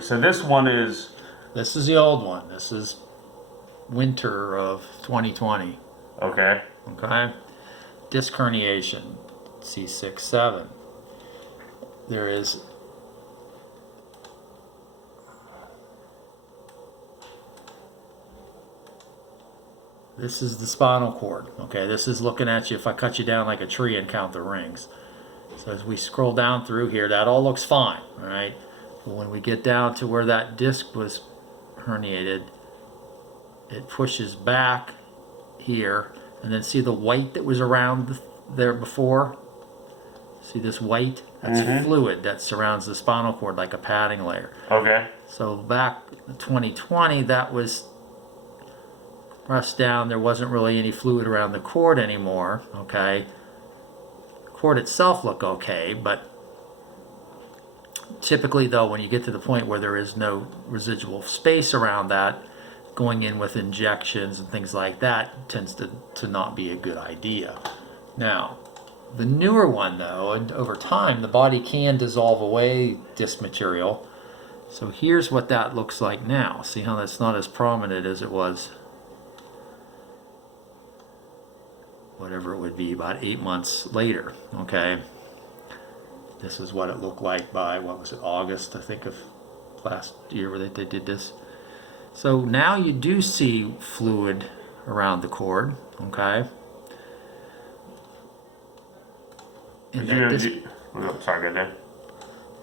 So this one is, This is the old one. This is winter of 2020. okay. Okay. Disc herniation, C6-7. There is this is the spinal cord. Okay, this is looking at you if I cut you down like a tree and count the rings. So as we scroll down through here, that all looks fine, all right? But when we get down to where that disc was herniated, it pushes back here, and then see the white that was around there before? See this white? That's fluid that surrounds the spinal cord like a padding layer. Okay. So back in 2020, that was pressed down. There wasn't really any fluid around the cord anymore, okay? The cord itself looked okay, but typically though, when you get to the point where there is no residual space around that, going in with injections and things like that tends to not be a good idea. Now, the newer one though, and over time, the body can dissolve away disc material. So here's what that looks like now. See how that's not as prominent as it was, whatever it would be, about 8 months later, okay? This is what it looked like by, what was it, August, I think, of last year where they did this. So now you do see fluid around the cord, okay? And Sorry, go ahead.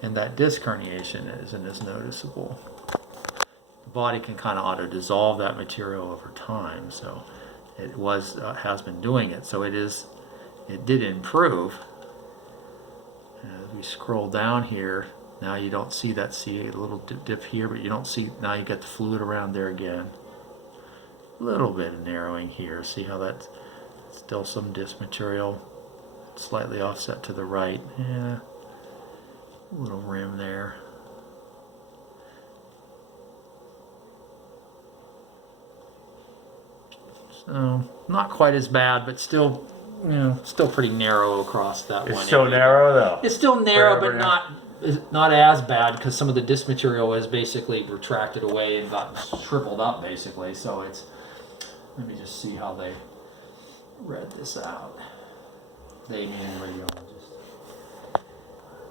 and that disc herniation isn't as noticeable. The body can kind of auto-dissolve that material over time, so it has been doing it. So it did improve. And as we scroll down here, now you don't see that, see a little dip here, but you don't see, now you got the fluid around there again. A little bit of narrowing here. See how that's still some disc material, slightly offset to the right. Yeah, a little rim there. So not quite as bad, but still, still pretty narrow across that one. It's still narrow though. It's still narrow, but Forever, not as bad because some of the disc material is basically retracted away and gotten shriveled up, basically. So it's. Let me just see how they read this out. They mean radiologist.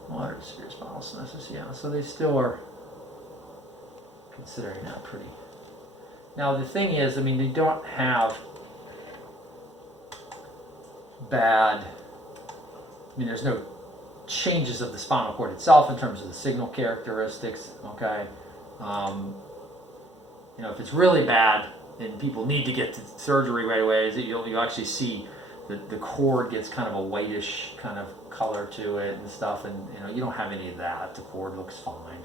Moderate to severe spinal stenosis, yeah. So they still are considering that pretty. Now the thing is, I mean, they don't have bad. I mean, there's no changes of the spinal cord itself in terms of the signal characteristics. Okay, if it's really bad and people need to get to surgery right away, is that you'll actually see the cord gets kind of a whitish kind of color to it and stuff, and you don't have any of that. The cord looks fine.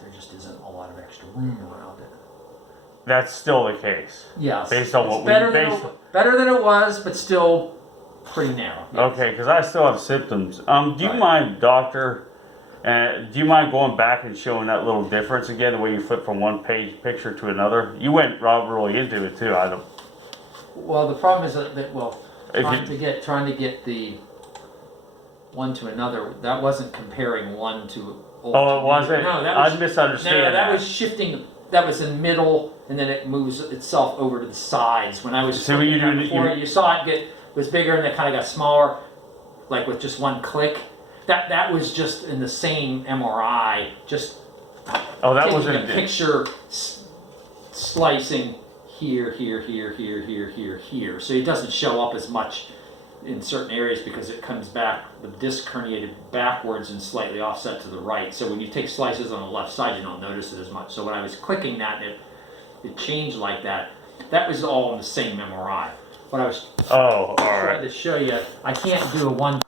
There just isn't a lot of extra room around it. That's still the case. Yes. Based on it's what better than it was, but still pretty narrow. Yes. Okay, because I still have symptoms. Do you mind, doctor? Do you mind going back and showing that little difference again, the way you flip from one page picture to another? You went really into it too. I don't. Well, the problem is that trying to get the one to another. That wasn't comparing one to. Oh, it wasn't. No, that was. I misunderstand. No, that was shifting. That was in the middle, and then it moves itself over to the sides. When I was See what you do before, you saw it was bigger, and it kind of got smaller, like with just one click. That was just in the same MRI. Just that taking wasn't a picture, slicing here, here. So it doesn't show up as much in certain areas because it comes back, the disc herniated backwards and slightly offset to the right. So when you take slices on the left side, you don't notice it as much. So when I was clicking that, it changed like that. That was all in the same MRI. What I was trying to show you, I can't do a one